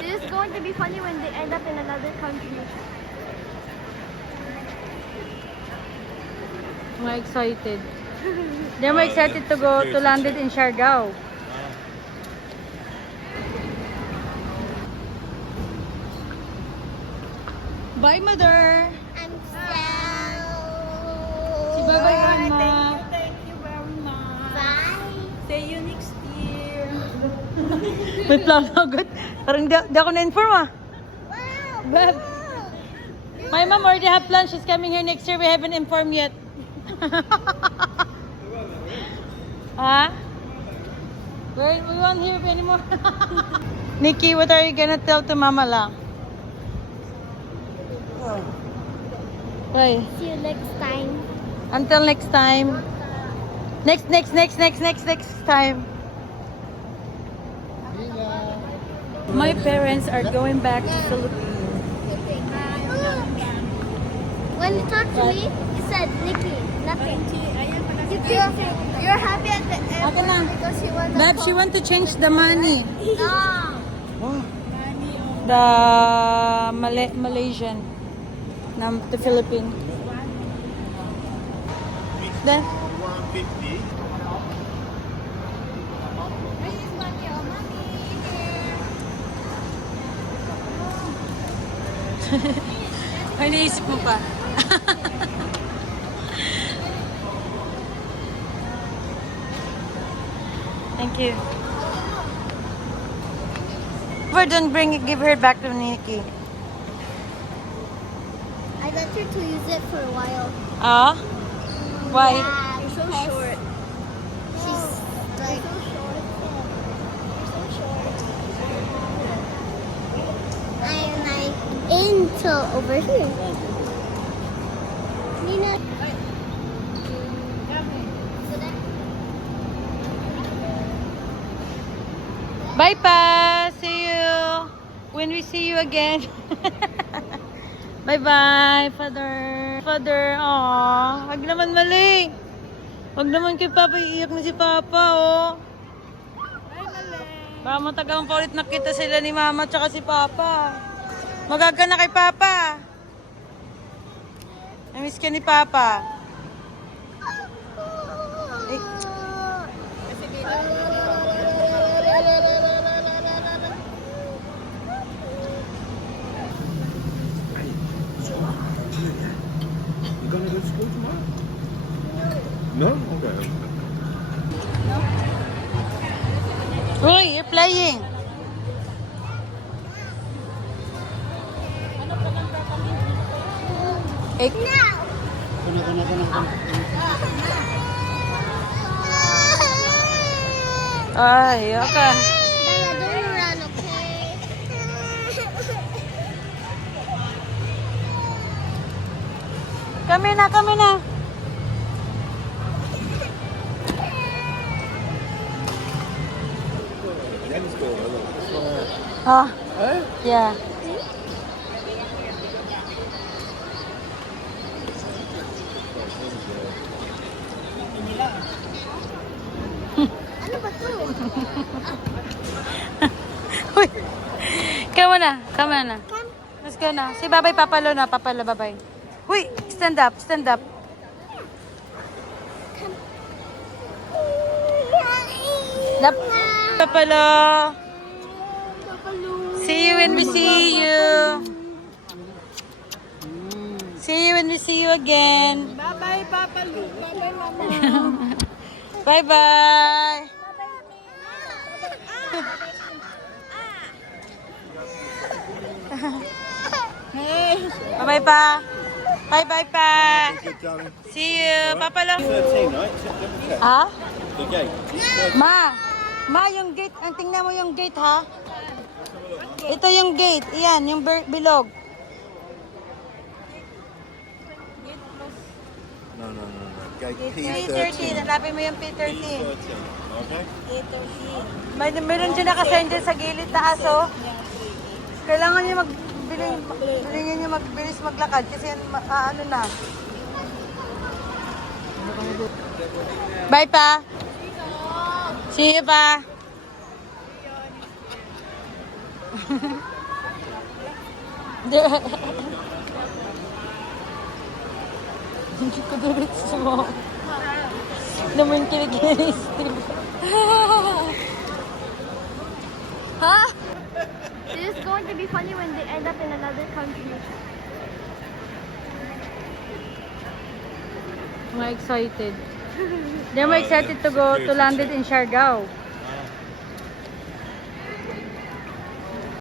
This is going to be funny when they end up in another country. Mga excited. They're more excited to go to land it in Siargao. Bye, mother. I'm Si bye-bye, grandma. Thank you very much. Bye. See you next year. May plan agad. Parang di ako na-inform ah. Wow. Beb. My mom already have plans. She's coming here next year. We haven't informed yet. Huh? We won't hear anymore. Nikki, what are you gonna tell to Mama lang? Why? See you next time. Until next time. Next time. My parents are going back to Philippines. When you talked to me, you said, Nikki, nothing. You're happy at the Okay airport na. because you won the Dad, she want to change the money. No. The Malaysian to Philippines. Then 150. ay naisip mo pa. Thank you. Don't give her back to Nikki. I got her to use it for a while. Ah? Why? Yeah, you're so short. She's like so short. You're so short. I'm like until over here. Nina. Bye pa. See you when we see you again. Bye bye, Father. Father, aw. Wag naman mali. Wag naman kay Papa. Iiyak na si Papa, oh. Bye, Mali. Baka matagang pa ulit nakita sila ni Mama tsaka si Papa. Magaga na kay Papa. Namiss ka ni Papa. Eh, You gonna go to school tomorrow? No? Okay. Uy, you're playing. Eh, ay, okay. Bella, don't run, okay? Kami na, kami na. Len's door. Ah, Eh? yeah. Ano ba to? Uy, come on na, come on na. Let's go na. Si Babay papalo na, papalo, babay. Uy, stand up, stand up. Nap, papalo. See you when we see you. See you when we see you again. Bye-bye, Papa Lu. Bye-bye, Mama. Bye-bye. Bye-bye pa. Bye-bye pa. Good, darling. See you. Papalo. 13, right? September 10th. Ha? The gate. Ma, yung gate. Ang tingnan mo yung gate, ha? Ito yung gate. Iyan, yung bilog. No. Gate P30. P13. Hanapin mo yung P13. Okay? Meron dyan nakasign dyan sa gilid taas, oh. Kailangan nyo bilhin nyo magbilis maglakad kasi ano na. Bye pa. See you pa. Hindi ko diretso mo. Naman kinikinis, diba? Ha? This is going to be funny when they end up in another country. Mga excited. They're more excited to go to landed in Siargao.